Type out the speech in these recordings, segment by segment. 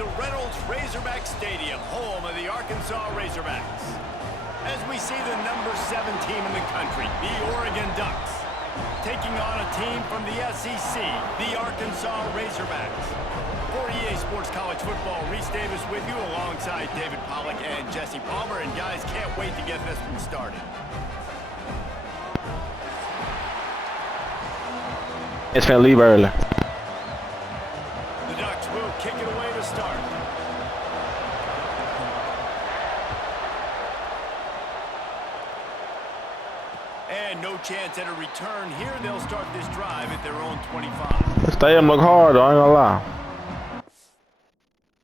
into Reynolds Razorback Stadium, home of the Arkansas Razorbacks. As we see the number 7 team in the country, the Oregon Ducks, taking on a team from the SEC, the Arkansas Razorbacks. For EA Sports College Football, Reese Davis with you alongside David Pollack and Jesse Palmer. And guys, can't wait to get this one started. It's gonna leave early. The Ducks will kick it away to start. And no chance at a return here. They'll start this drive at their own 25. The stadium look hard though, I ain't gonna lie.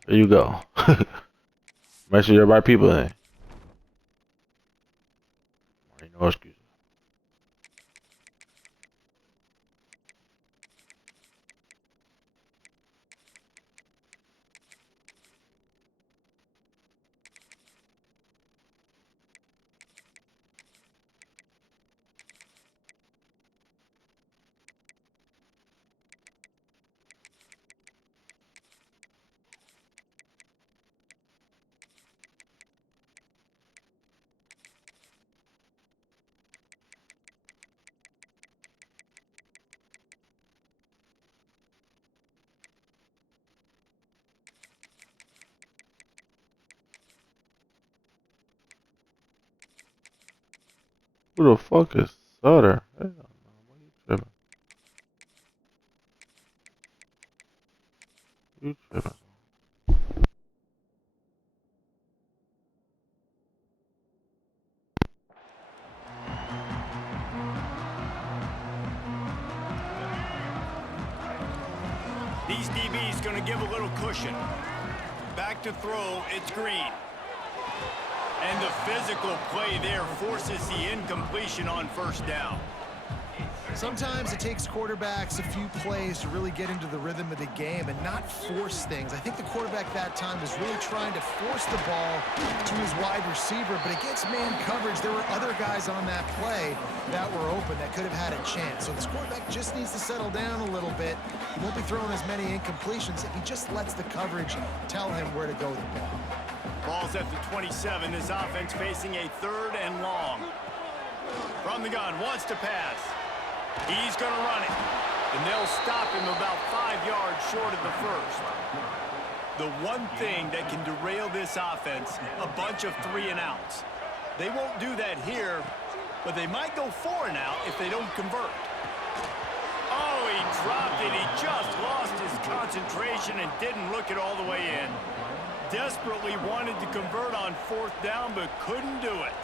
There you go. Make sure you're the right people in. Ain't no excuse. Who the fuck is Sutter? Hell no, what you tripping? You tripping? These DBs going to give a little cushion. Back to throw, it's Green. And the physical play there forces the incompletion on first down. Sometimes it takes quarterbacks a few plays to really get into the rhythm of the game and not force things. I think the quarterback that time was really trying to force the ball to his wide receiver, but against man coverage, there were other guys on that play that were open that could have had a chance. So this quarterback just needs to settle down a little bit. He won't be throwing as many incompletions if he just lets the coverage tell him where to go with the ball. Ball's at the 27. This offense facing a 3rd and long. From the gun, wants to pass. He's going to run it. And they'll stop him about 5 yards short of the first. The one thing that can derail this offense, a bunch of 3-and-outs. They won't do that here, but they might go 4-and-out if they don't convert. Oh, he dropped it. He just lost his concentration and didn't look it all the way in. Desperately wanted to convert on 4th down, but couldn't do it.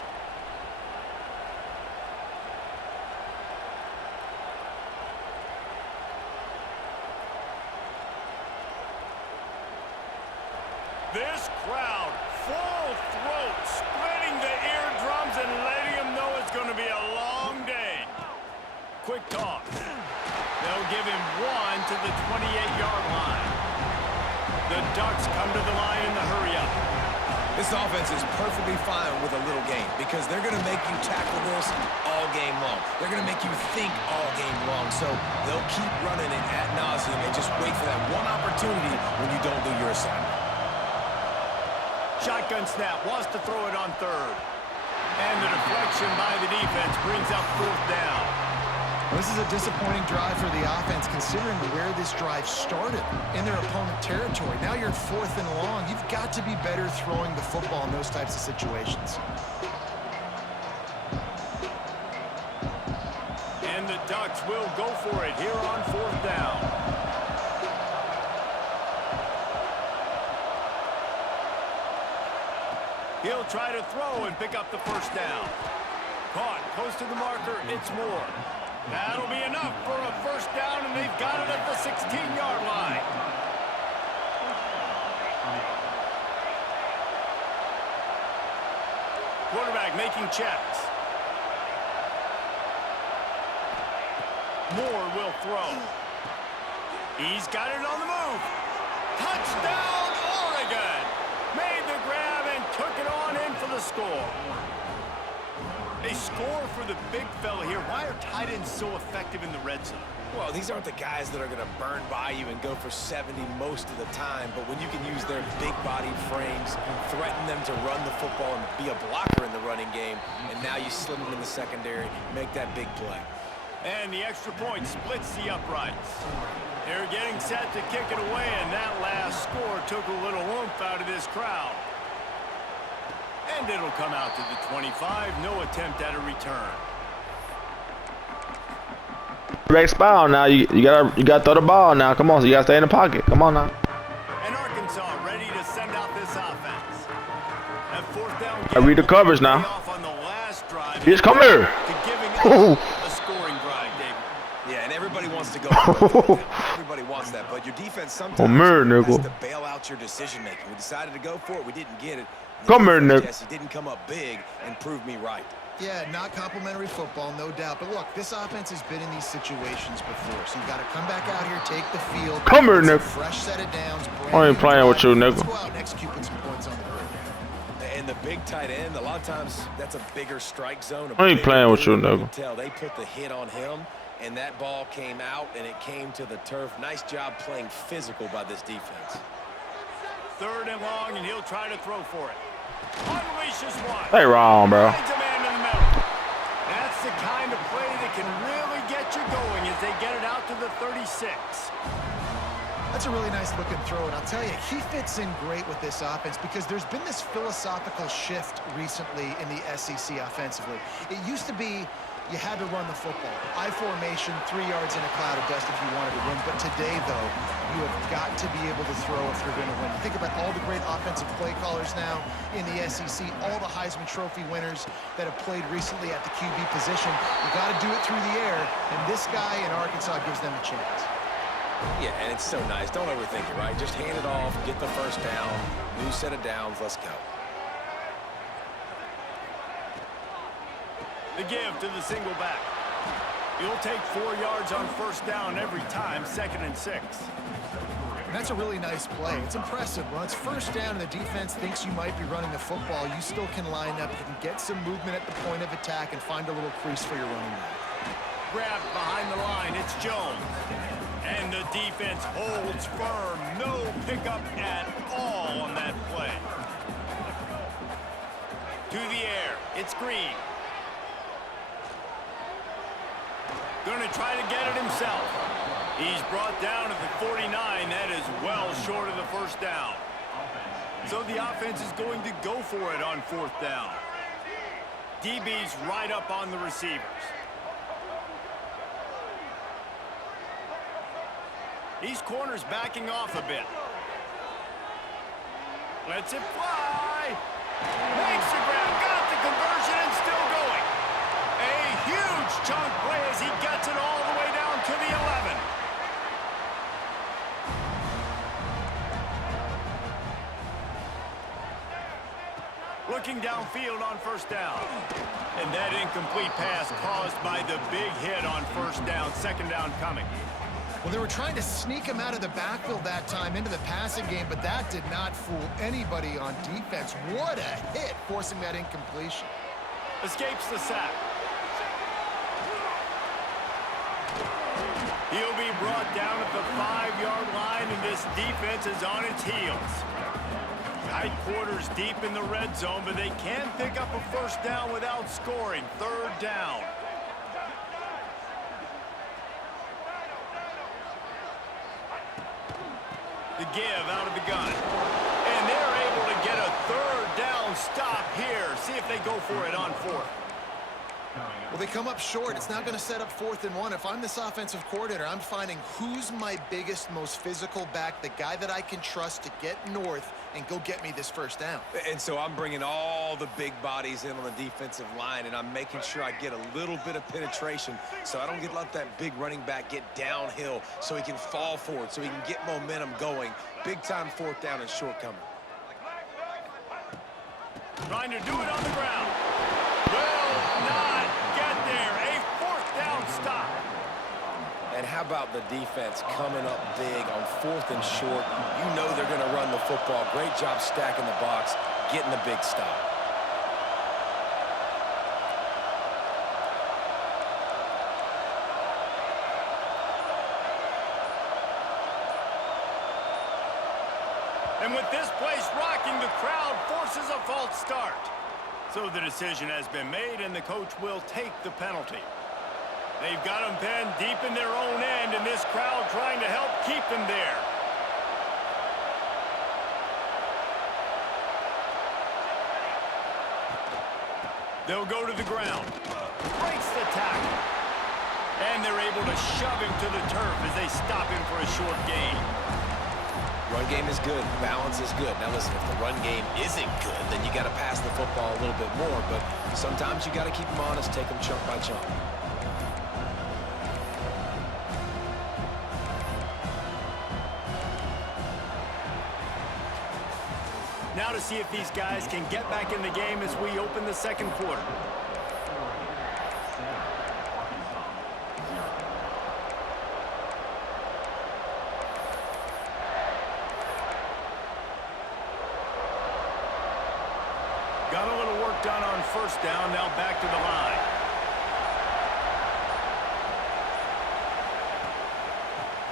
This crowd, full throat, splitting the eardrums and letting them know it's going to be a long day. Quick toss. They'll give him 1 to the 28-yard line. The Ducks come to the line in the hurry-up. This offense is perfectly fine with a little game because they're going to make you tackle this all game long. They're going to make you think all game long. So they'll keep running it ad nauseum and just wait for that one opportunity when you don't do your assignment. Shotgun snap, wants to throw it on 3rd. And the deflection by the defense brings up 4th down. Well, this is a disappointing drive for the offense considering where this drive started in their opponent territory. Now you're 4th and long. You've got to be better throwing the football in those types of situations. And the Ducks will go for it here on 4th down. He'll try to throw and pick up the first down. Caught close to the marker, it's Moore. That'll be enough for a first down, and they've got it at the 16-yard line. Quarterback making checks. Moore will throw. He's got it on the move. Touchdown, Oregon! Made the grab and took it on in for the score. A score for the big fella here. Why are tight ends so effective in the red zone? Well, these aren't the guys that are going to burn by you and go for 70 most of the time, but when you can use their big-bodied frames, threaten them to run the football and be a blocker in the running game, and now you slip them in the secondary, make that big play. And the extra point splits the uprights. They're getting set to kick it away, and that last score took a little oomph out of this crowd. And it'll come out to the 25, no attempt at a return. Direct spell now. You gotta throw the ball now. Come on, so you gotta stay in the pocket. Come on now. And Arkansas ready to send out this offense. That fourth down. I read the coverage now. Off on the last drive. Just come here. To giving up a scoring drive, David. Yeah, and everybody wants to go for it. Everybody wants that, but your defense sometimes has to bail out your decision making. We decided to go for it. We didn't get it. Come here, Nick. Yes, he didn't come up big and prove me right. Yeah, not complimentary football, no doubt. But look, this offense has been in these situations before, so you got to come back out here, take the field. Come here, Nick. Fresh set of downs. I ain't playing with you, Nick. Let's go out and execute with some points on the board. And the big tight end, a lot of times that's a bigger strike zone. I ain't playing with you, Nick. Tell they put the hit on him, and that ball came out, and it came to the turf. Nice job playing physical by this defense. Third and long, and he'll try to throw for it. Unleashes one. They wrong, bro. Finds a man in the middle. That's the kind of play that can really get you going as they get it out to the 36. That's a really nice looking throw, and I'll tell you, he fits in great with this offense because there's been this philosophical shift recently in the SEC offensively. It used to be you had to run the football. I formation, 3 yards in a cloud of dust if you wanted to win. But today, though, you have got to be able to throw if you're going to win. Think about all the great offensive play callers now in the SEC, all the Heisman Trophy winners that have played recently at the QB position. You got to do it through the air, and this guy in Arkansas gives them a chance. Yeah, and it's so nice. Don't overthink it, right? Just hand it off, get the first down, new set of downs, let's go. The give to the single back. He'll take 4 yards on first down every time, 2nd and 6. And that's a really nice play. It's impressive. When it's first down and the defense thinks you might be running the football, you still can line up. You can get some movement at the point of attack and find a little crease for your running back. Grabbed behind the line, it's Jones. And the defense holds firm. No pickup at all on that play. To the air, it's Green. Going to try to get it himself. He's brought down at the 49. That is well short of the first down. So the offense is going to go for it on 4th down. DB's right up on the receivers. These corners backing off a bit. Lets it fly. Makes the grab. Got the conversion and still going. A huge chunk play as he gets it all the way down to the 11. Looking downfield on first down. And that incomplete pass caused by the big hit on first down. 2nd down coming. Well, they were trying to sneak him out of the backfield that time into the passing game, but that did not fool anybody on defense. What a hit, forcing that incompletion. Escapes the sack. He'll be brought down at the 5-yard line, and this defense is on its heels. Tight quarters deep in the red zone, but they can pick up a first down without scoring. 3rd down. The give out of the gun. And they're able to get a 3rd down stop here. See if they go for it on 4th. Well, they come up short. It's not going to set up 4th and 1. If I'm this offensive coordinator, I'm finding who's my biggest, most physical back, the guy that I can trust to get north and go get me this first down. And so I'm bringing all the big bodies in on the defensive line, and I'm making sure I get a little bit of penetration so I don't let that big running back get downhill so he can fall forward, so he can get momentum going. Big-time 4th down and short coming. Trying to do it on the ground. Will not get there. A 4th down stop. And how about the defense coming up big on 4th and short? You know they're going to run the football. Great job stacking the box, getting the big stop. And with this place rocking, the crowd forces a false start. So the decision has been made, and the coach will take the penalty. They've got them pinned deep in their own end, and this crowd trying to help keep them there. They'll go to the ground. Breaks the tackle. And they're able to shove him to the turf as they stop him for a short gain. Run game is good. Balance is good. Now listen, if the run game isn't good, then you got to pass the football a little bit more. But sometimes you got to keep them honest, take them chunk by chunk. Now to see if these guys can get back in the game as we open the second quarter. Got a little work done on first down, now back to the line.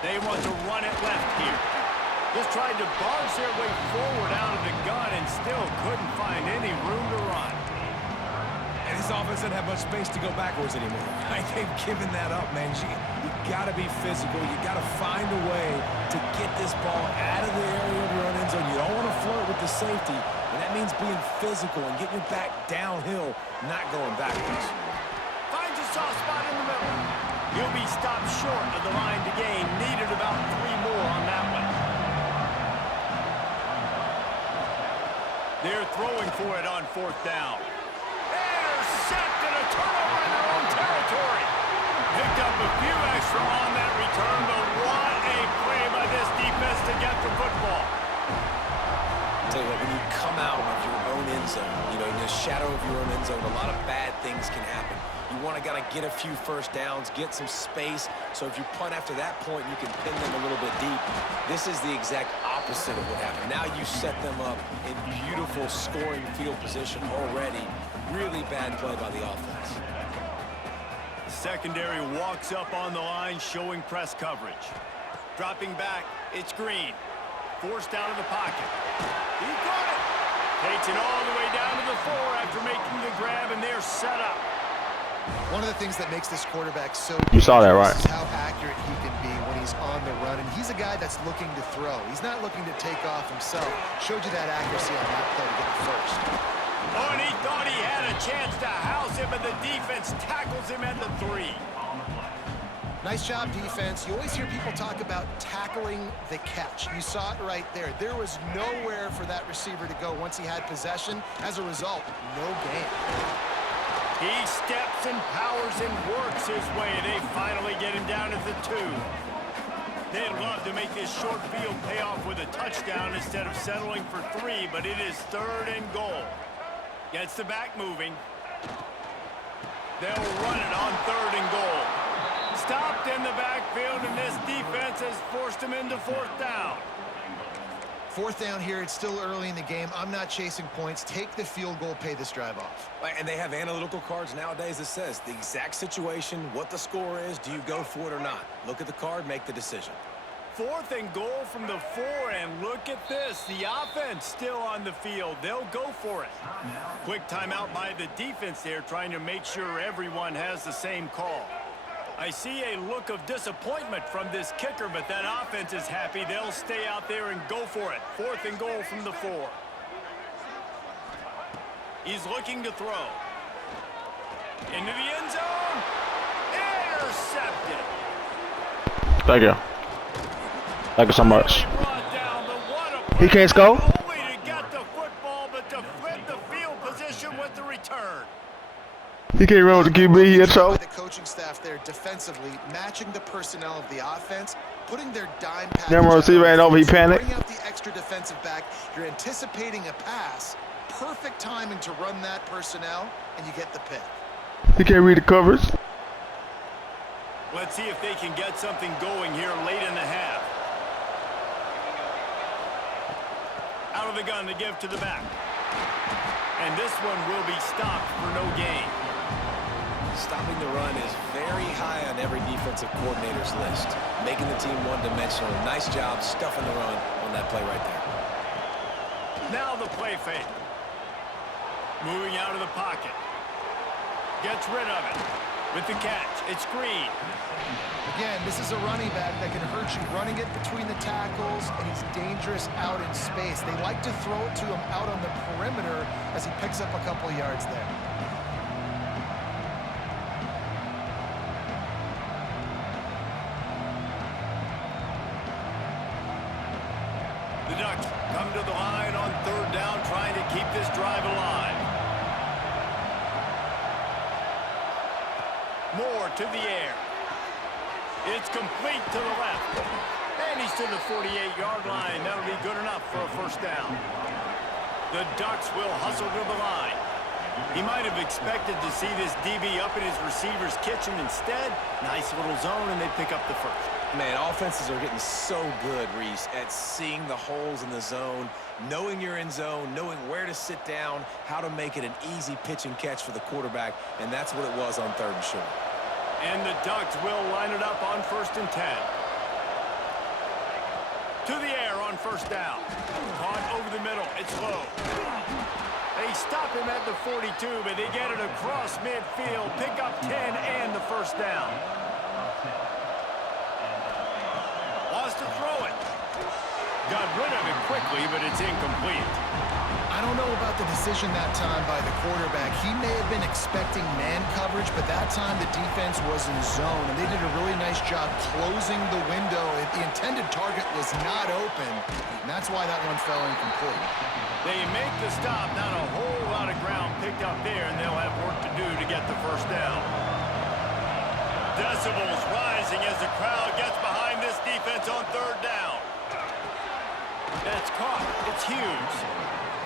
They want to run it left here. Just tried to barge their way forward out of the gun and still couldn't find any room to run. And this offense doesn't have much space to go backwards anymore. They've given that up, man. You got to be physical. You got to find a way to get this ball out of the area of your own end zone. You don't want to flirt with the safety, and that means being physical and getting your back downhill, not going backwards. Finds a soft spot in the middle. He'll be stopped short of the line to gain. Needed about 3 more on that one. They're throwing for it on fourth down. Intercepted, a turnover in their own territory. Picked up a few extra on that return, but what a play by this defense to get the football. I'll tell you what, when you come out of your own end zone, you know, in the shadow of your own end zone, a lot of bad things can happen. You want to get a few first downs, get some space, so if you punt after that point, you can pin them a little bit deep. This is the exact opposite of what happened. Now you set them up in beautiful scoring field position already. Really bad play by the offense. The secondary walks up on the line, showing press coverage. Dropping back, it's Green. Forced out of the pocket. He got it. Takes it all the way down to the 4 after making the grab, and they're set up. One of the things that makes this quarterback so You saw that, right? is how accurate he can be when he's on the run. And he's a guy that's looking to throw. He's not looking to take off himself. Showed you that accuracy on that play to get the first. Oh, and he thought he had a chance to house him, but the defense tackles him at the 3. Nice job, defense. You always hear people talk about tackling the catch. You saw it right there. There was nowhere for that receiver to go once he had possession. As a result, no gain. He steps and powers and works his way. They finally get him down at the 2. They'd love to make this short field pay off with a touchdown instead of settling for 3, but it is 3rd and goal. Gets the back moving. They'll run it on 3rd and goal. Stopped in the backfield, and this defense has forced him into 4th down. 4th down here. It's still early in the game. I'm not chasing points. Take the field goal, pay this drive off. And they have analytical cards nowadays that says the exact situation, what the score is, do you go for it or not? Look at the card, make the decision. 4th and goal from the 4, and look at this. The offense still on the field. They'll go for it. Quick timeout by the defense there, trying to make sure everyone has the same call. I see a look of disappointment from this kicker, but that offense is happy. They'll stay out there and go for it. 4th and goal from the 4. He's looking to throw. Into the end zone. Intercepted. Thank you. Thank you so much. He can't score? Only to get the football, but to flip the field position with the return. He can't run with the QB yet, so. The coaching staff there defensively matching the personnel of the offense, putting their dime package. Number receiver ain't over, he panicked. Bring out the extra defensive back. You're anticipating a pass. Perfect timing to run that personnel, and you get the pick. He can't read the covers. Let's see if they can get something going here late in the half. Out of the gun to give to the back. And this one will be stopped for no gain. Stopping the run is very high on every defensive coordinator's list. Making the team one-dimensional. Nice job stuffing the run on that play right there. Now the play fake. Moving out of the pocket. Gets rid of it. With the catch, it's Green. Again, this is a running back that can hurt you running it between the tackles, and he's dangerous out in space. They like to throw it to him out on the perimeter as he picks up a couple of yards there. The Ducks come to the line on third down, trying to keep this drive alive. Moore to the air. It's complete to the left. And he's to the 48-yard line. That'll be good enough for a first down. The Ducks will hustle to the line. He might have expected to see this DB up in his receiver's kitchen. Instead, nice little zone, and they pick up the first. Man, offenses are getting so good, Reese, at seeing the holes in the zone, knowing you're in zone, knowing where to sit down, how to make it an easy pitch and catch for the quarterback, and that's what it was on third and short. And the Ducks will line it up on 1st and 10. To the air on first down. Caught over the middle. It's low. They stop him at the 42, but they get it across midfield. Pick up 10 and the first down. Wants to throw it. Got rid of it quickly, but it's incomplete. I don't know about the decision that time by the quarterback. He may have been expecting man coverage, but that time the defense was in zone, and they did a really nice job closing the window. The intended target was not open, and that's why that one fell incomplete. They make the stop. Not a whole lot of ground picked up there, and they'll have work to do to get the first down. Decibels rising as the crowd gets behind this defense on third down. That's caught. It's Hughes.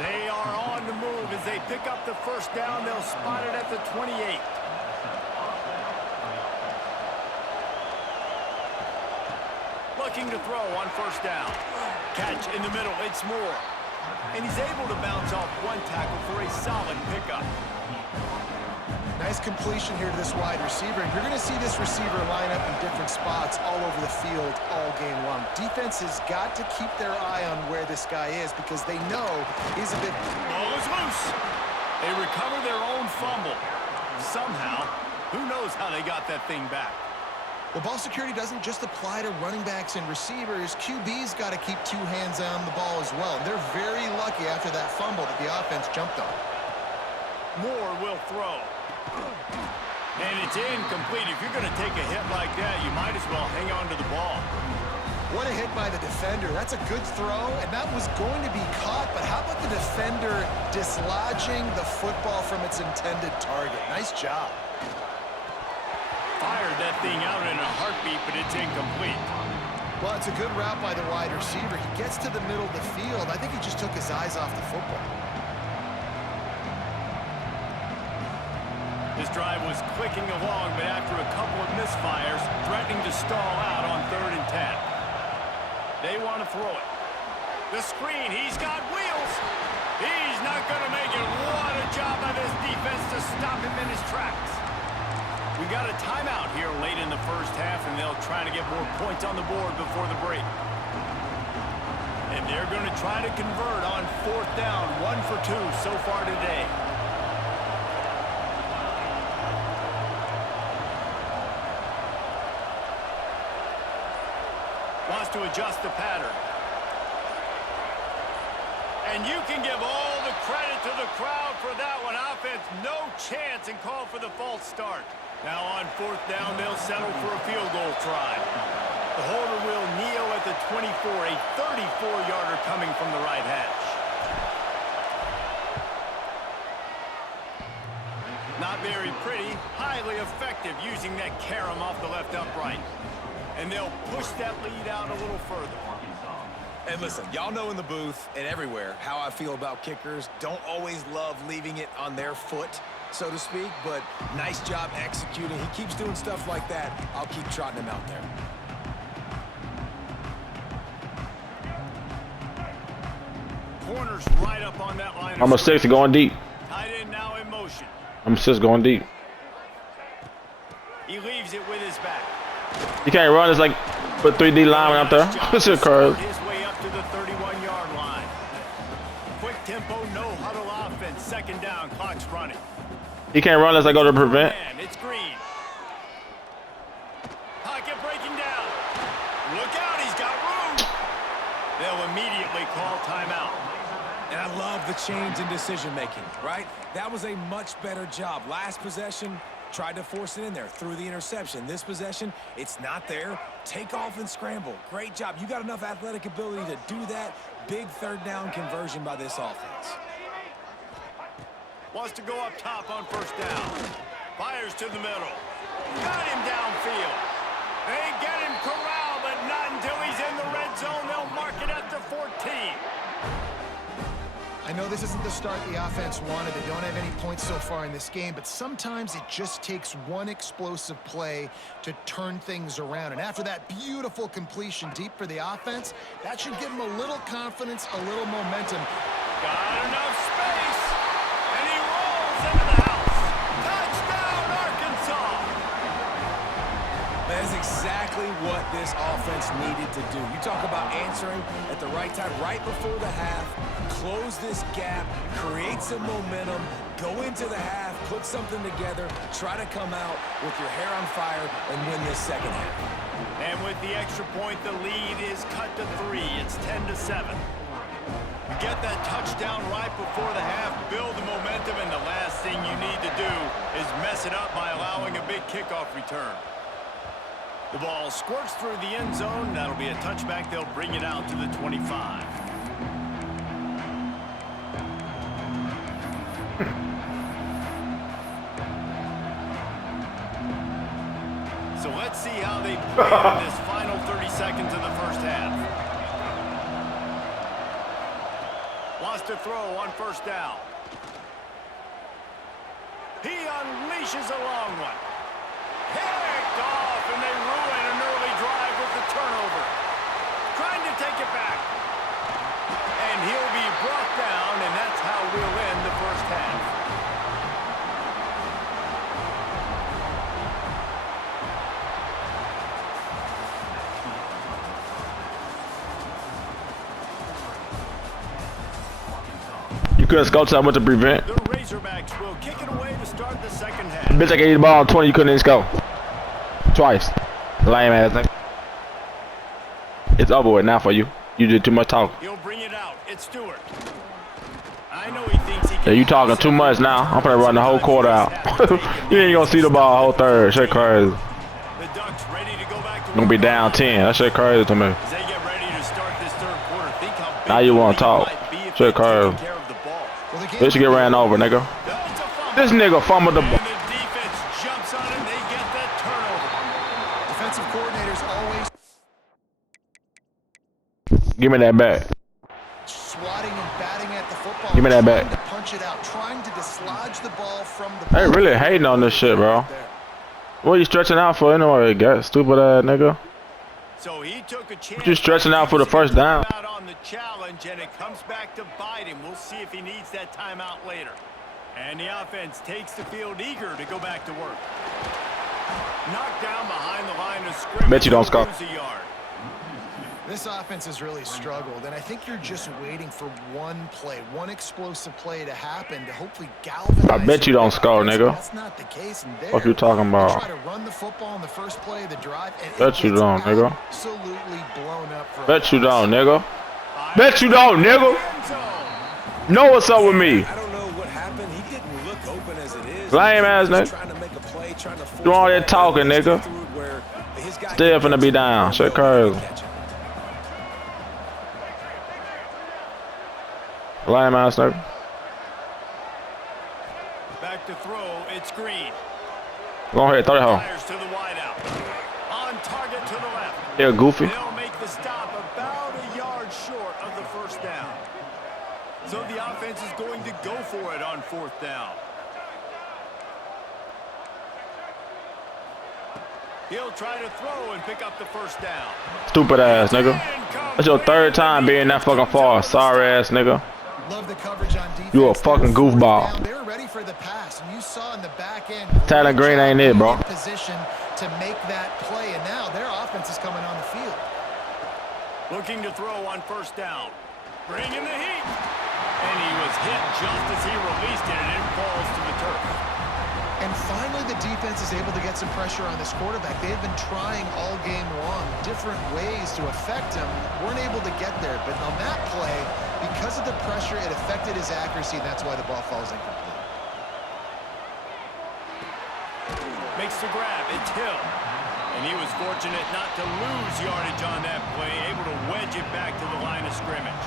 They are on the move as they pick up the first down. They'll spot it at the 28. Looking to throw on first down. Catch in the middle. It's Moore. And he's able to bounce off one tackle for a solid pickup. Nice completion here to this wide receiver. And you're going to see this receiver line up in different spots all over the field all game long. Defense has got to keep their eye on where this guy is because they know he's a bit... Ball is loose. They recover their own fumble. Somehow, who knows how they got that thing back. Well, ball security doesn't just apply to running backs and receivers. QB's got to keep two hands on the ball as well. They're very lucky after that fumble that the offense jumped on. Moore will throw. And it's incomplete. If you're going to take a hit like that, you might as well hang on to the ball. What a hit by the defender. That's a good throw, and that was going to be caught, but how about the defender dislodging the football from its intended target? Nice job. Fired that thing out in a heartbeat, but it's incomplete. Well, it's a good route by the wide receiver. He gets to the middle of the field. I think he just took his eyes off the football. This drive was clicking along, but after a couple of misfires, threatening to stall out on 3rd and 10. They want to throw it. The screen, he's got wheels. He's not going to make it. What a job by this defense to stop him in his tracks. We got a timeout here late in the first half, and they'll try to get more points on the board before the break. And they're going to try to convert on 4th down, 1 for 2 so far today. Wants to adjust the pattern. And you can give all the credit to the crowd for that one. Offense, no chance, and call for the false start. Now on 4th down, they'll settle for a field goal try. The holder will kneel at the 24, a 34-yarder coming from the right hash. Not very pretty, highly effective using that carom off the left upright. And they'll push that lead out a little further. And listen, y'all know in the booth and everywhere how I feel about kickers. Don't always love leaving it on their foot, so to speak, but nice job executing. He keeps doing stuff like that. I'll keep trotting him out there. Corners right up on that line. I'm a 6 going deep. Tight end now in motion. I'm 6 going deep. He leaves it with his back. You can't run. It's like put 3D lineman up there. This is a curve. His way up to the 31-yard line. Quick tempo, no huddle offense. Second down, clock's running. He can't run unless I go to prevent. Man, it's Green. Pocket breaking down. Look out, he's got room. They'll immediately call timeout. And I love the change in decision-making, right? That was a much better job. Last possession, tried to force it in there, threw the interception. This possession, it's not there. Take off and scramble. Great job. You got enough athletic ability to do that. Big third down conversion by this offense. Wants to go up top on first down. Fires to the middle. Got him downfield. They get him corralled, but not until he's in the red zone. They'll mark it at the 14. I know this isn't the start the offense wanted. They don't have any points so far in this game, but sometimes it just takes one explosive play to turn things around. And after that beautiful completion deep for the offense, that should give them a little confidence, a little momentum. Got enough space, and he rolls into the house. Touchdown, Arkansas! That is exactly what this offense needed to do. You talk about answering at the right time, right before the half, close this gap, create some momentum, go into the half, put something together, try to come out with your hair on fire and win this second half. And with the extra point, the lead is cut to 3. It's 10-7. You get that touchdown right before the half, build the momentum, and the last thing you need to do is mess it up by allowing a big kickoff return. The ball squirts through the end zone. That'll be a touchback. They'll bring it out to the 25. So let's see how they play in this final 30 seconds of the first half. Wants to throw on first down. He unleashes a long one. Picked off, and they ruin an early drive with the turnover. Trying to take it back. And he'll be brought down, and that's how we'll end the first half. You couldn't scout time with the prevent. The Razorbacks will kick it away to start the second half. Bitch, I gave you the ball on 20, you couldn't even scout. Twice. Lame ass thing. It's over with now for you. You did too much talking. He'll bring it out. It's Stewart. I know he thinks he can. Yeah, you talking too much now. I'm gonna run the whole quarter out. You ain't gonna see the ball whole third. Shit crazy. The Ducks ready to go back to Gonna be down 10. That shit crazy to me. as they get ready to start this third quarter. Think how big Now you the wanna lead talk. might be if Shit they take crazy. care of the ball. Well, the game They should get ran over, nigga. That's a fumble. This nigga fumbled the And ball. the defense jumps on it. They get that turnover. defensive coordinators always Give me that back. swatting and batting at the football. Give me that trying back. to punch it out, trying to dislodge the ball from the They ball. really hating on this shit, bro. There. What you stretching out for anyway, got stupid ass nigga? So he took a chance. You stretching out for the first down. Out on the challenge, and it comes back to bite him. We'll see if he needs that timeout later. And the offense takes the field eager to go back to work. Knocked down behind the line of scrimmage. Bet you don't score. Lose a yard. This offense has really struggled, and I think you're just waiting for one play, one explosive play to happen to hopefully galvanize. I bet you don't score, nigga. That's not the case. And there, Fuck you talking they about? try to run the football in the first play of the drive, and Bet you don't, nigga. Absolutely blown up. For Bet you don't, nigga. Bet you don't, nigga. End zone. Know what's up with me. I don't know what happened. He didn't look open as it is. Lame ass He was nigga. trying to make a play, trying to Do all that force talking, the ball nigga. through it where his guy Still finna be down. Shit crazy. Lame ass nigga. Back to throw. It's Green. Go ahead, throw that hoe. Fires to the wideout. On target to the left. Yeah, goofy. They'll make the stop about a yard short of the first down. So the offense is going to go for it on fourth down. He'll try to throw and pick up the first down. Stupid ass nigga. That's your third time being that fucking far. Sorry ass nigga. Love the coverage on defense. You a fucking They were fourth goofball. down. They were ready for the pass, and you saw in the back end. Tyler Green ain't it, bro. In position to make that play, and now their offense is coming on the field. Looking to throw on first down. Bringing the heat. And he was hit just as he released it, and it falls to the turf. And finally, the defense is able to get some pressure on this quarterback. They've been trying all game long different ways to affect him. Weren't able to get there. But on that play, because of the pressure, it affected his accuracy, and that's why the ball falls incomplete. Makes the grab. It's Hill. And he was fortunate not to lose yardage on that play, able to wedge it back to the line of scrimmage.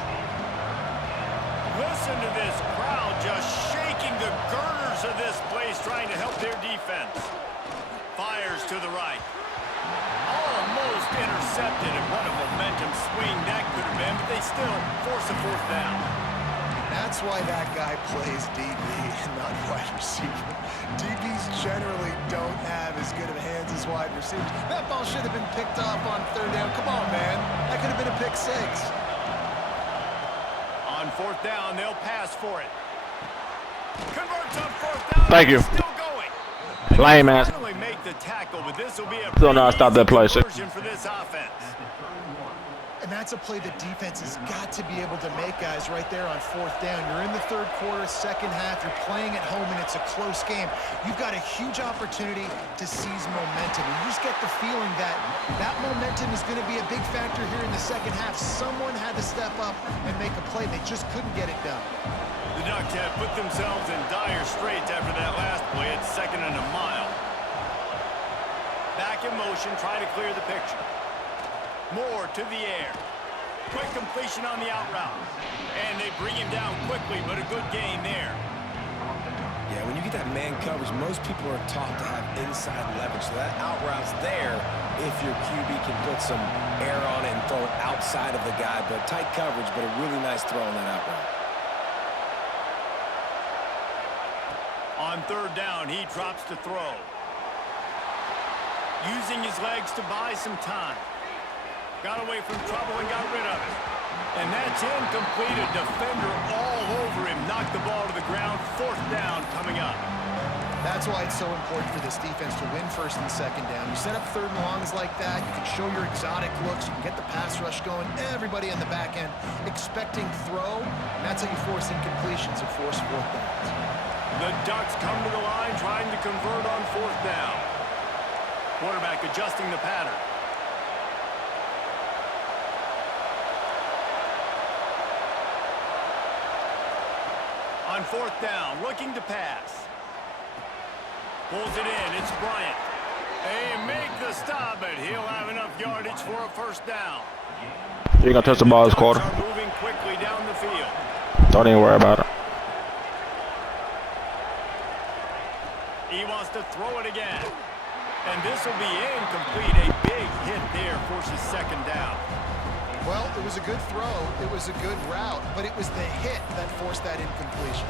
Listen to this crowd just shaking the girders of this place, trying to help their defense. Fires to the right. Almost intercepted, and what a momentum swing that could have been, but they still force a fourth down. That's why that guy plays DB and not wide receiver. DBs generally don't have as good of hands as wide receivers. That ball should have been picked off on third down. Come on, man. That could have been a pick six. On fourth down, they'll pass for it. Converts on fourth down. Thank you. Still going. Lame ass. Finally make the tackle, but this will be a Still not stop that play, sir. conversion for this offense. And that's a play the defense has got to be able to make, guys, right there on fourth down. You're in the third quarter, second half. You're playing at home, and it's a close game. You've got a huge opportunity to seize momentum. And you just get the feeling that that momentum is going to be a big factor here in the second half. Someone had to step up and make a play. They just couldn't get it done. The Ducks have put themselves in dire straits after that last play. It's 2nd and a mile. Back in motion, try to clear the picture. Moore to the air. Quick completion on the out route. And they bring him down quickly, but a good gain there. Yeah, when you get that man coverage, most people are taught to have inside leverage. So that out route's there if your QB can put some air on it and throw it outside of the guy. But tight coverage, but a really nice throw on that out route. On third down, he drops to throw. Using his legs to buy some time. Got away from trouble and got rid of it. And that's incomplete. A defender all over him. Knocked the ball to the ground. Fourth down coming up. That's why it's so important for this defense to win first and second down. You set up third and longs like that. You can show your exotic looks. You can get the pass rush going. Everybody on the back end expecting throw. And that's how you force incompletions and force fourth downs. The Ducks come to the line trying to convert on fourth down. Quarterback adjusting the pattern. On fourth down, looking to pass. Pulls it in, it's Bryant. They make the stop, but he'll have enough yardage for a first down. You gonna touch the ball this quarter. Are moving quickly down the field. Don't even worry about it. He wants to throw it again. And this will be incomplete. A big hit there forces second down. Well, it was a good throw. It was a good route, but it was the hit that forced that incompletion.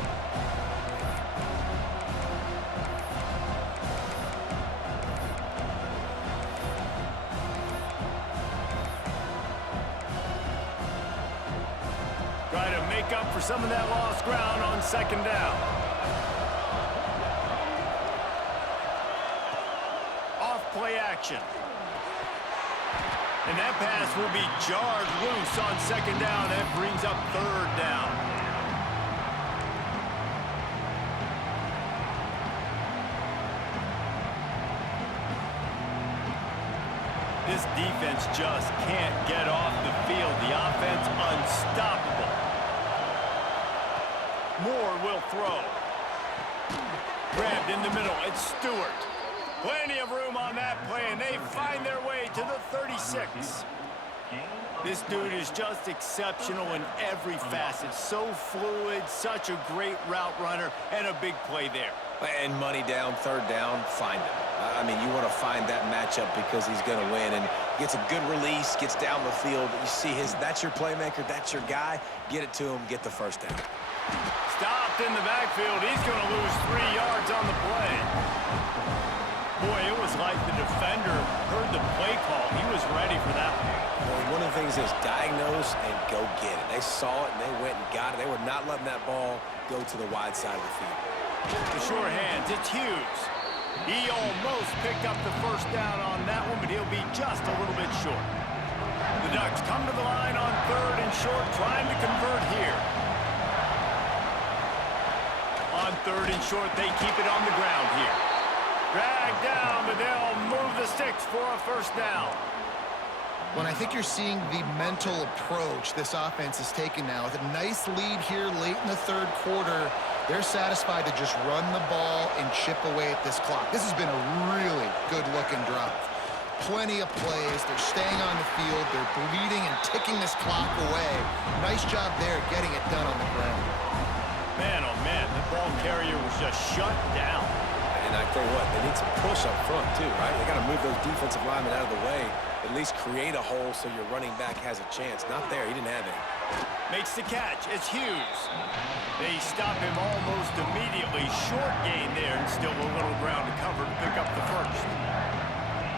Try to make up for some of that lost ground on second down. Off play action. And that pass will be jarred loose on second down. That brings up third down. This defense just can't get off the field. The offense unstoppable. Moore will throw. Grabbed in the middle. It's Stewart. Plenty of room on that play, and they find their way to the 36. This dude is just exceptional in every facet. So fluid, such a great route runner, and a big play there. And money down, third down, find him. I mean, you want to find that matchup because he's going to win. And gets a good release, gets down the field. You see that's your playmaker, that's your guy. Get it to him, get the first down. Stopped in the backfield. He's going to lose 3 yards on the play. Boy, it was like the defender heard the play call. He was ready for that one. Well, one of the things is diagnose and go get it. They saw it and they went and got it. They were not letting that ball go to the wide side of the field. The sure hands, it's Hughes. He almost picked up the first down on that one, but he'll be just a little bit short. The Ducks come to the line on 3rd and short, trying to convert here. On 3rd and short, they keep it on the ground here. Drag down, but they'll move the sticks for a first down. When I think you're seeing the mental approach this offense is taking now. With a nice lead here late in the 3rd quarter, they're satisfied to just run the ball and chip away at this clock. This has been a really good-looking drive. Plenty of plays. They're staying on the field. They're bleeding and ticking this clock away. Nice job there getting it done on the ground. Man, oh man, the ball carrier was just shut down. And I tell you what, they need some push up front too, right? They got to move those defensive linemen out of the way, at least create a hole so your running back has a chance. Not there, he didn't have any. Makes the catch, it's Hughes. They stop him almost immediately. Short gain there, and still a little ground to cover to pick up the first.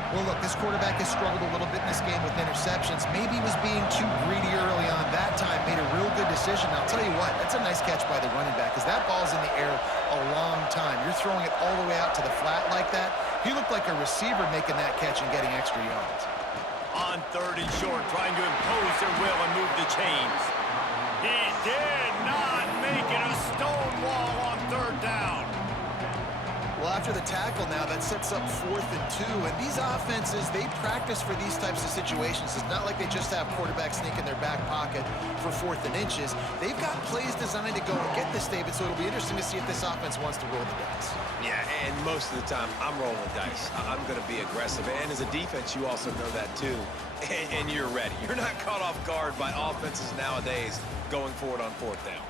Well, look, this quarterback has struggled a little bit in this game with interceptions. Maybe he was being too greedy early on. That time made a real good decision. I'll tell you what, that's a nice catch by the running back because that ball's in the air a long time. You're throwing it all the way out to the flat like that. He looked like a receiver making that catch and getting extra yards. On 3rd and short, trying to impose their will and move the chains. He did not make it a stone wall on 3rd down. Well, after the tackle now, that sets up 4th and 2. And these offenses, they practice for these types of situations. It's not like they just have quarterbacks sneak in their back pocket for 4th and inches. They've got plays designed to go and get this, David, so it'll be interesting to see if this offense wants to roll the dice. Yeah, and most of the time, I'm rolling the dice. I'm going to be aggressive. And as a defense, you also know that too. And you're ready. You're not caught off guard by offenses nowadays going forward on 4th down.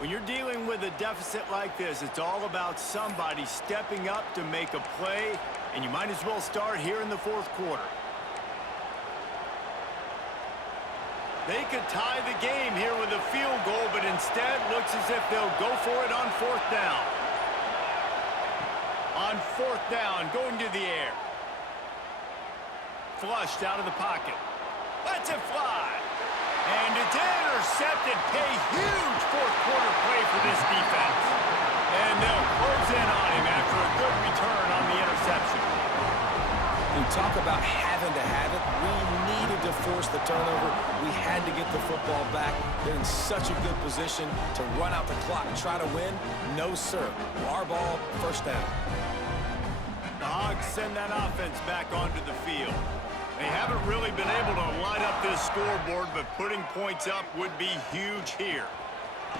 When you're dealing with a deficit like this, it's all about somebody stepping up to make a play, and you might as well start here in the 4th quarter. They could tie the game here with a field goal, but instead looks as if they'll go for it on 4th down. On 4th down, going to the air. Flushed out of the pocket. Lets it fly. And it's intercepted. A huge 4th quarter play for this defense. And they'll close in on him after a good return on the interception. You talk about having to have it. We needed to force the turnover. We had to get the football back. They're in such a good position to run out the clock and try to win. No, sir. Our ball, first down. The Hogs send that offense back onto the field. They haven't really been able to line up this scoreboard, but putting points up would be huge here.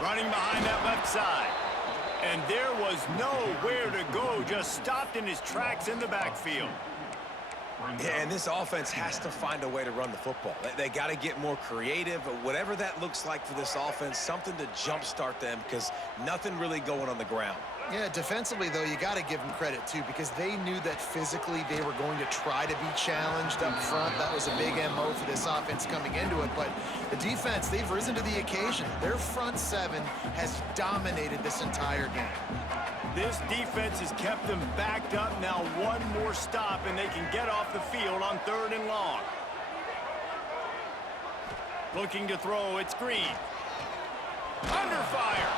Running behind that left side. And there was nowhere to go, just stopped in his tracks in the backfield. Yeah, and this offense has to find a way to run the football. They got to get more creative, whatever that looks like for this offense, something to jumpstart them because nothing really going on the ground. Yeah, defensively, though, you got to give them credit, too, because they knew that physically they were going to try to be challenged up front. That was a big MO for this offense coming into it. But the defense, they've risen to the occasion. Their front seven has dominated this entire game. This defense has kept them backed up. Now one more stop, and they can get off the field on 3rd and long. Looking to throw, it's Green. Under fire.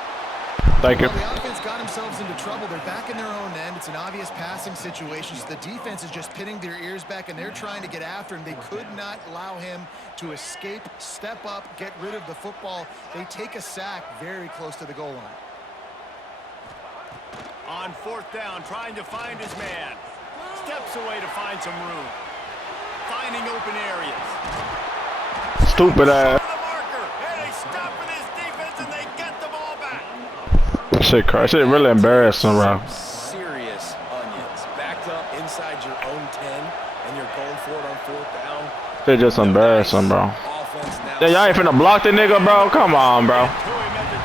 Thank you. Well, the offense got themselves into trouble. They're back in their own end. It's an obvious passing situation. So the defense is just pinning their ears back, and they're trying to get after him. They could not allow him to escape, step up, get rid of the football. They take a sack very close to the goal line. On 4th down, trying to find his man. Steps away to find some room. Finding open areas. Stupid ass. The marker, and they stop for this defense, and they get the ball back. Shit, Christ. Shit really embarrassing, bro. Serious onions. Backed up inside your own 10, and you're going for it on 4th down. Shit just embarrassing, bro. Offense now. Yeah, y'all ain't finna block the nigga, bro. Come on, bro. To him at the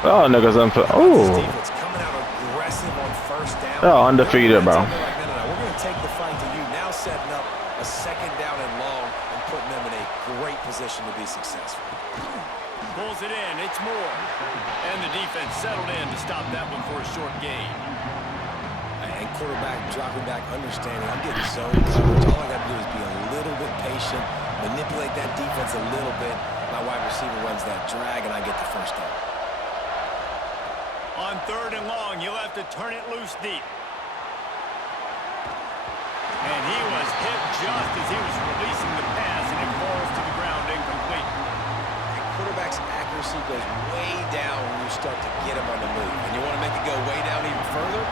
25. Oh, niggas unfair. Oh. Defense coming out aggressive on 1st down. They're undefeated, bro. We're going to take the fight to you. Now setting up a 2nd down and long and putting them in a great position to be successful. Pulls it in, it's Moore. And the defense settled in to stop that one for a short gain. And quarterback dropping back, understanding I'm getting zone coverage. All I got to do is be a little bit patient, manipulate that defense a little bit. My wide receiver runs that drag, and I get the first down. On 3rd and long, you'll have to turn it loose deep. And he was hit just as he was releasing the pass, and it falls point. Quarterback's accuracy goes way down when you start to get him on the move. And you want to make it go way down even further?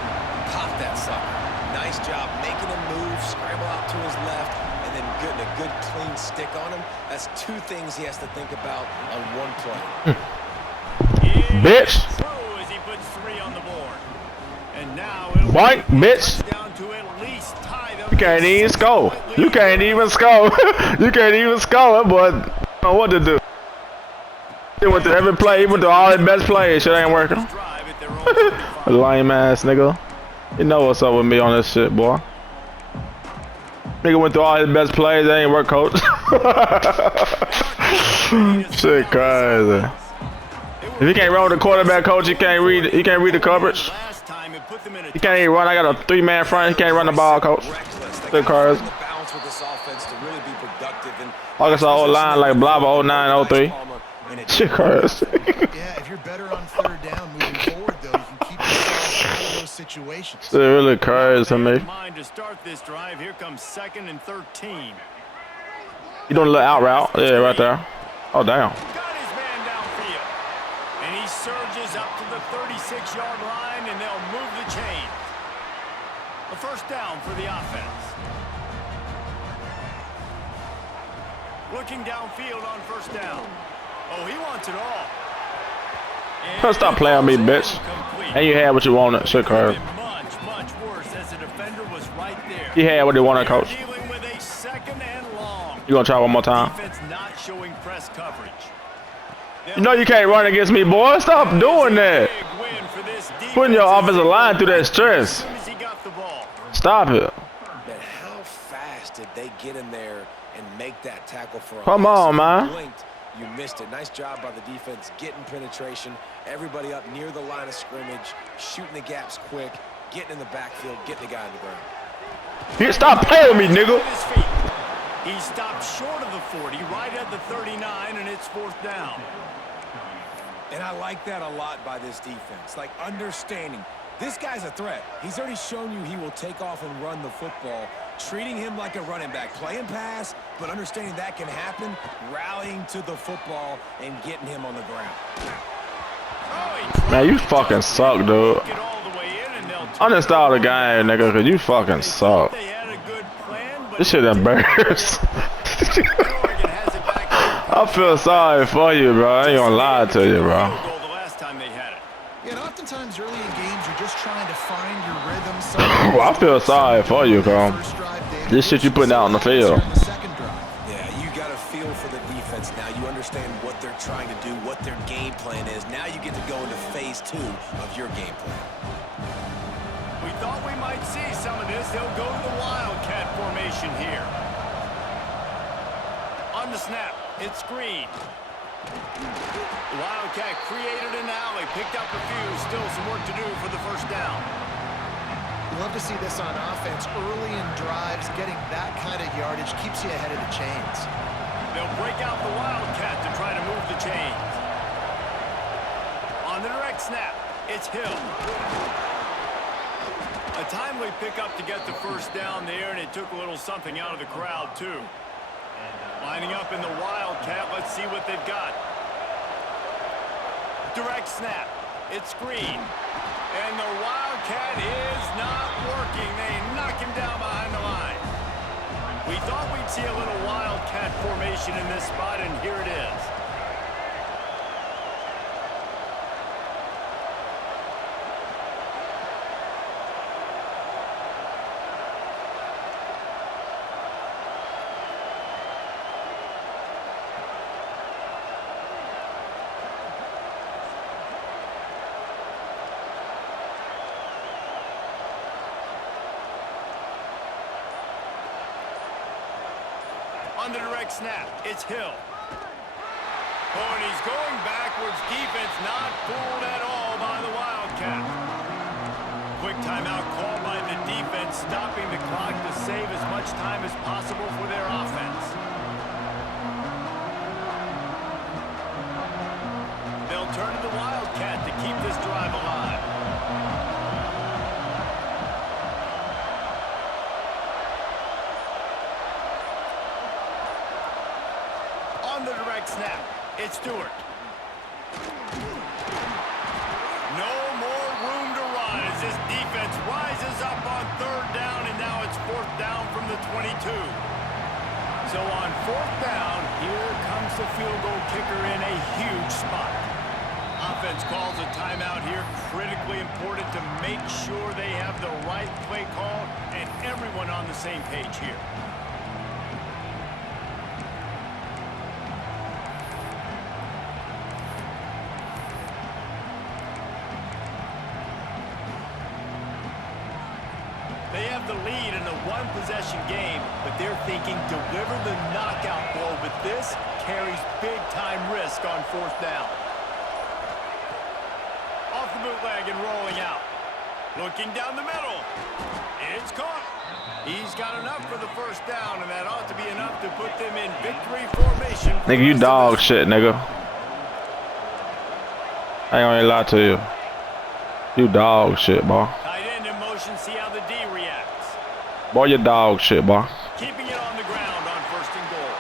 Pop that sucker. Nice job making him move, scramble out to his left, and then getting a good clean stick on him. That's two things he has to think about on one play. Bitch. Through as he puts 3 on the board. And now it'll White bitch. down to at least tie them. You can't even score. You can't even score. You can't even score, but I don't know what to do. He went to every play, he went to all his best plays. Shit ain't working. Drive at their own 35. Lame ass nigga. You know what's up with me on this shit, boy. Nigga went through all his best plays, that ain't work, coach. Shit crazy. If you can't run with the quarterback, coach, you can't read the coverage. Last time it put them in a He can't even run. I got a 3-man front. He can't run the ball, coach. Shit crazy. The balance with this offense to really be productive. And Arkansas old line like Blava 09, 03. Shit crazy. Yeah, if you're better on third down moving forward, though, you can keep yourself out of those situations. Shit really crazy to me. mind to start this drive. Here comes 2nd and 13. You doing a little out route? Yeah, right there. Oh, damn. Got his man downfield. And he surges up to the 36-yard line, and they'll move the chain. A first down for the offense. Looking downfield on first down. Oh, he wants it all. And Stop playing on me, bitch. incomplete. And you had what you wanted. Shit crazy. Much worse as the defender was right there. You had what you wanted, coach. Dealing with a 2nd and long. You gonna try one more time? Defense not showing press coverage. You know you can't run against me, boy. Stop doing that. Big win for this Putting your defense. offensive line through that As stress. soon as he got the ball. Stop it. Man, how fast did they get in there and make that tackle for a Come loss? on, If you man. blinked, you missed it. Nice job by the defense getting penetration. Everybody up near the line of scrimmage, shooting the gaps quick, getting in the backfield, getting the guy on the ground. Here, stop playing with me, nigga. With his feet. He stopped short of the 40, right at the 39, and it's 4th down. And I like that a lot by this defense. Like, understanding this guy's a threat. He's already shown you he will take off and run the football. Treating him like a running back. Playing pass, but understanding that can happen. Rallying to the football and getting him on the ground. Oh, Man, you fucking suck, dude. get all the way in, and they'll Uninstall the game, nigga, cause you fucking suck. They had a good plan, but This shit embarrassing. Oregon has it back. I feel sorry for you, bro. I ain't gonna lie to you, bro. Field goal the last time they had it. Yeah, and oftentimes early in games, you're just trying to find your rhythm. Well, I feel sorry for you, bro. This shit you putting out on the field. On the second drive. Yeah, you got a feel for the defense now. You understand what they're trying to do, what their game plan is. Now you get to go into phase 2 of your game plan. We thought we might see some of this. They'll go to the Wildcat formation here. On the snap, it's Green. The Wildcat created an alley, picked up a few. Still some work to do for the first down. Love to see this on offense. Early in drives, getting that kind of yardage keeps you ahead of the chains. They'll break out the Wildcat to try to move the chains. On the direct snap, it's Hill. A timely pickup to get the first down there, and it took a little something out of the crowd, too. Lining up in the Wildcat, let's see what they've got. Direct snap, it's Green. And the Wildcat is not working. They knock him down behind the line. We thought we'd see a little Wildcat formation in this spot, and here it is. On the direct snap, it's Hill. Oh, and he's going backwards. Defense not fooled at all by the Wildcat. Quick timeout call by the defense, stopping the clock to save as much time as possible for their offense. They'll turn to the Wildcat to keep this drive alive. On the direct snap. It's Stewart. No more room to run as this defense rises up on third down, and now it's fourth down from the 22. So on fourth down, here comes the field goal kicker in a huge spot. Offense calls a timeout here. Critically important to make sure they have the right play call and everyone on the same page here. They have the lead in a one-possession game, but they're thinking deliver the knockout blow, but this carries big-time risk on fourth down. Off the bootleg and rolling out. Looking down the middle. It's caught. He's got enough for the first down, and that ought to be enough to put them in victory formation. Nigga, you dog shit, nigga. I ain't gonna lie to you. You dog shit, boy. Tight end in motion, see how the D reacts. Boy, you dog shit, boy. Keeping it on the ground on first and goal.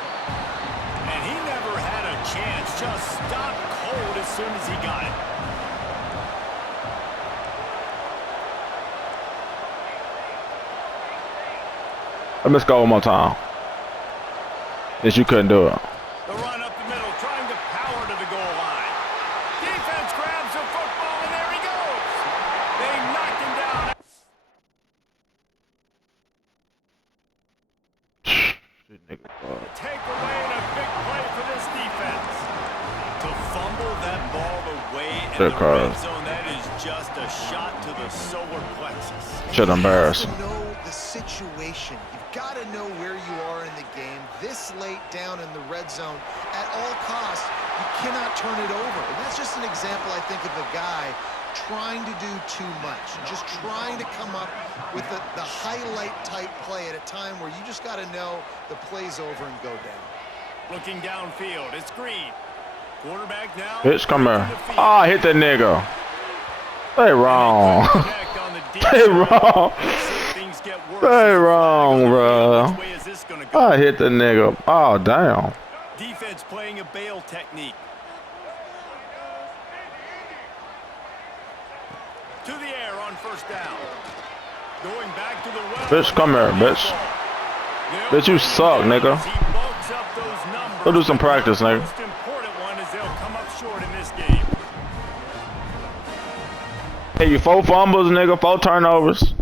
And he never had a chance. Just stopped cold as soon as he got it. Let's go one more time. Yes, you couldn't do it. The run up the middle, trying to power to the goal line. Defense grabs the football, and there he goes. They knocked him down. Take away and a big play for this defense. To fumble that ball away in the red zone, that is just a shot to the solar plexus. Shit embarrassing. You know the situation. You've got to know where you are in the game. This late down in the red zone, at all costs, you cannot turn it over. And that's just an example, I think, of a guy trying to do too much. Just trying to come up with the highlight-type play at a time where you just got to know the play's over and go down. Looking downfield, it's Green. Quarterback now. Bitch, come here. Ah, I hit that nigga. They wrong. They wrong. They wrong, bro. I hit the nigga. Oh, damn. Defense playing a bail technique. To the air on first down. Going back to the well. Bitch, come here, bitch. Bitch, you suck, nigga. Go do some practice, nigga. Most important one is they'll come up short in this game. Hey, you 4 fumbles, nigga, 4 turnovers.